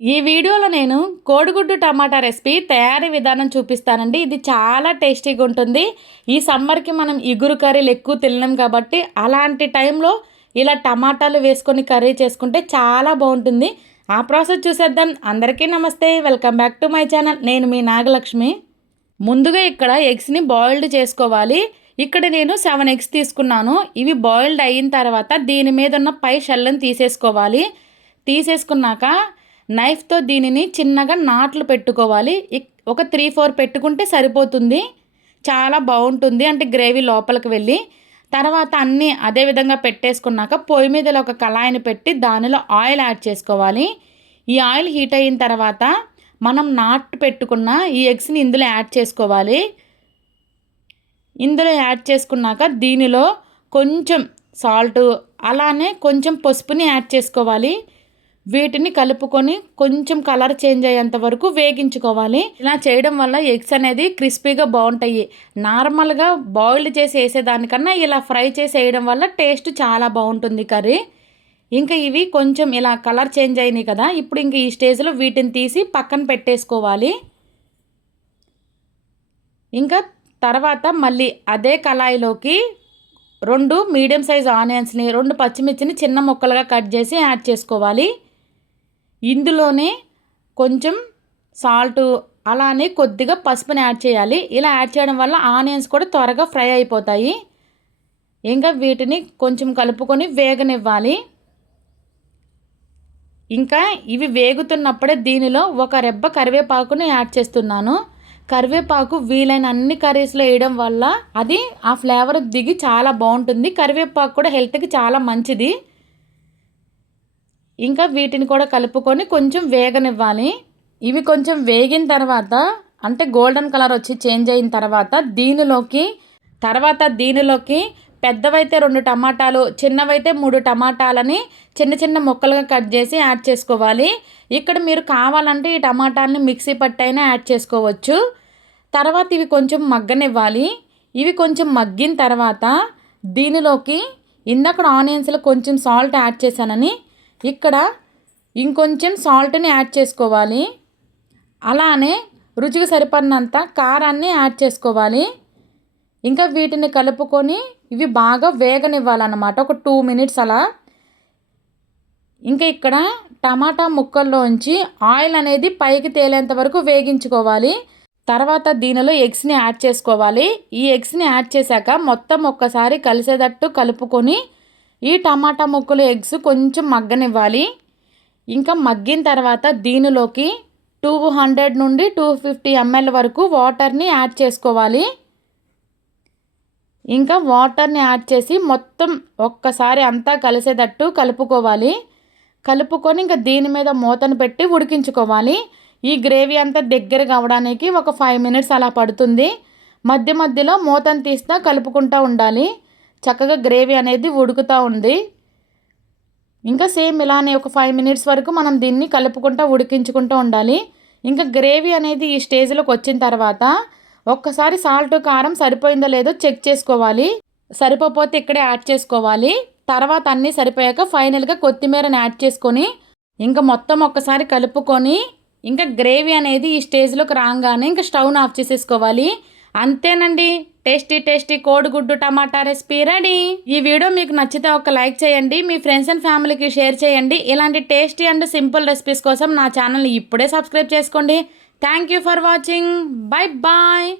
ఈ వీడియోలో నేను కోడిగుడ్డు టమాటా రెసిపీ తయారీ విధానం చూపిస్తానండి. ఇది చాలా టేస్టీగా ఉంటుంది. ఈ సమ్మర్‌కి మనం ఇగురు కర్రీలు ఎక్కువ తినలేం కాబట్టి అలాంటి టైంలో ఇలా టమాటాలు వేసుకొని కర్రీ చేసుకుంటే చాలా బాగుంటుంది. ఆ ప్రాసెస్ చూసేద్దాం. అందరికీ నమస్తే, welcome back to my channel. నేను మీ నాగలక్ష్మి. ముందుగా ఇక్కడ ఎగ్స్ని బాయిల్డ్ చేసుకోవాలి. ఇక్కడ నేను 7 ఎగ్స్ తీసుకున్నాను. ఇవి బాయిల్డ్ అయిన తర్వాత దీని మీద ఉన్న పై షెల్లను తీసేసుకోవాలి. తీసేసుకున్నాక నైఫ్తో దీనిని చిన్నగా నాట్లు పెట్టుకోవాలి. ఒక 3-4 పెట్టుకుంటే సరిపోతుంది. చాలా బాగుంటుంది, అంటే గ్రేవీ లోపలికి వెళ్ళి. తర్వాత అన్నీ అదే విధంగా పెట్టేసుకున్నాక పొయ్యి మీద ఒక కళాయిని పెట్టి దానిలో ఆయిల్ యాడ్ చేసుకోవాలి. ఈ ఆయిల్ హీట్ అయిన తర్వాత మనం నాటు పెట్టుకున్న ఈ ఎగ్స్ని ఇందులో యాడ్ చేసుకోవాలి. ఇందులో యాడ్ చేసుకున్నాక దీనిలో కొంచెం సాల్ట్ అలానే కొంచెం పసుపుని యాడ్ చేసుకోవాలి. వీటిని కలుపుకొని కొంచెం కలర్ చేంజ్ అయ్యేంత వరకు వేగించుకోవాలి. ఇలా చేయడం వల్ల ఎగ్స్ అనేది క్రిస్పీగా బాగుంటాయి. నార్మల్గా బాయిల్డ్ చేసి వేసేదానికన్నా ఇలా ఫ్రై చేసి వేయడం వల్ల టేస్ట్ చాలా బాగుంటుంది కర్రీ. ఇంకా ఇవి కొంచెం ఇలా కలర్ చేంజ్ అయినాయి కదా, ఇప్పుడు ఇంక ఈ స్టేజ్లో వీటిని తీసి పక్కన పెట్టేసుకోవాలి. ఇంకా తర్వాత మళ్ళీ అదే కళాయిలోకి 2 మీడియం సైజ్ ఆనియన్స్ని, 2 పచ్చిమిర్చిని చిన్న ముక్కలుగా కట్ చేసి యాడ్ చేసుకోవాలి. ఇందులోనే కొంచెం సాల్ట్ అలానే కొద్దిగా పసుపుని యాడ్ చేయాలి. ఇలా యాడ్ చేయడం వల్ల ఆనియన్స్ కూడా త్వరగా ఫ్రై అయిపోతాయి. ఇంకా వీటిని కొంచెం కలుపుకొని వేగనివ్వాలి. ఇంకా ఇవి వేగుతున్నప్పుడే దీనిలో ఒక రెబ్బ కరివేపాకుని యాడ్ చేస్తున్నాను. కరివేపాకు వీలైన అన్ని కర్రీస్లో వేయడం వల్ల అది ఆ ఫ్లేవర్ దిగి చాలా బాగుంటుంది. కరివేపాకు కూడా హెల్త్కి చాలా మంచిది. ఇంకా వీటిని కూడా కలుపుకొని కొంచెం వేగనివ్వాలి. ఇవి కొంచెం వేగిన తర్వాత, అంటే గోల్డెన్ కలర్ వచ్చి చేంజ్ అయిన తర్వాత దీనిలోకి పెద్దవైతే 2 టమాటాలు, చిన్నవైతే 3 టమాటాలని చిన్న చిన్న ముక్కలుగా కట్ చేసి యాడ్ చేసుకోవాలి. ఇక్కడ మీరు కావాలంటే ఈ టమాటాలని మిక్సీ పట్టైనా యాడ్ చేసుకోవచ్చు. తర్వాత ఇవి కొంచెం మగ్గనివ్వాలి. ఇవి కొంచెం మగ్గిన తర్వాత దీనిలోకి ఇందాక ఆనియన్స్లో కొంచెం సాల్ట్ యాడ్ చేశానని ఇక్కడ ఇంకొంచెం సాల్ట్ని యాడ్ చేసుకోవాలి. అలానే రుచికి సరిపడినంత కారాన్ని యాడ్ చేసుకోవాలి. ఇంకా వీటిని కలుపుకొని ఇవి బాగా వేగనివ్వాలన్నమాట, ఒక 2 మినిట్స్ అలా. ఇంకా ఇక్కడ టమాటా ముక్కల్లోంచి ఆయిల్ అనేది పైకి తేలేంత వరకు వేగించుకోవాలి. తర్వాత దీనిలో ఎగ్స్ని యాడ్ చేసుకోవాలి. ఈ ఎగ్స్ని యాడ్ చేశాక మొత్తం ఒక్కసారి కలిసేటట్టు కలుపుకొని ఈ టమాటా ముక్కలు ఎగ్స్ కొంచెం మగ్గనివ్వాలి. ఇంకా మగ్గిన తర్వాత దీనిలోకి 200 నుండి 250 ml వరకు వాటర్ని యాడ్ చేసుకోవాలి. ఇంకా వాటర్ని యాడ్ చేసి మొత్తం ఒక్కసారి అంతా కలిసేటట్టు కలుపుకోవాలి. కలుపుకొని ఇంకా దీని మీద మూతను పెట్టి ఉడికించుకోవాలి. ఈ గ్రేవీ అంతా దగ్గరగా అవ్వడానికి ఒక 5 మినిట్స్ అలా పడుతుంది. మధ్య మధ్యలో మూతను తీస్తా కలుపుకుంటూ ఉండాలి. చక్కగా గ్రేవీ అనేది ఉడుకుతూ ఉంది. ఇంకా సేమ్ ఇలానే ఒక 5 మినిట్స్ వరకు మనం దీన్ని కలుపుకుంటూ ఉడికించుకుంటూ ఉండాలి. ఇంకా గ్రేవీ అనేది ఈ స్టేజ్లోకి వచ్చిన తర్వాత ఒక్కసారి సాల్ట్ కారం సరిపోయిందో లేదో చెక్ చేసుకోవాలి. సరిపోతే ఇక్కడే యాడ్ చేసుకోవాలి. తర్వాత అన్నీ సరిపోయాక ఫైనల్గా కొత్తిమీరని యాడ్ చేసుకొని ఇంకా మొత్తం ఒక్కసారి కలుపుకొని ఇంకా గ్రేవీ అనేది ఈ స్టేజ్లోకి రాగానే ఇంకా స్టవ్ను ఆఫ్ చేసేసుకోవాలి. అంతేనండి, టేస్టీ టేస్టీ కోడిగుడ్డు టమాటా రెసిపీ రెడీ. ఈ వీడియో మీకు నచ్చితే ఒక లైక్ చేయండి, మీ ఫ్రెండ్స్ అండ్ ఫ్యామిలీకి షేర్ చేయండి. ఇలాంటి టేస్టీ అండ్ సింపుల్ రెసిపీస్ కోసం నా ఛానల్ని ఇప్పుడే సబ్స్క్రైబ్ చేసుకోండి. Thank you for watching. Bye bye.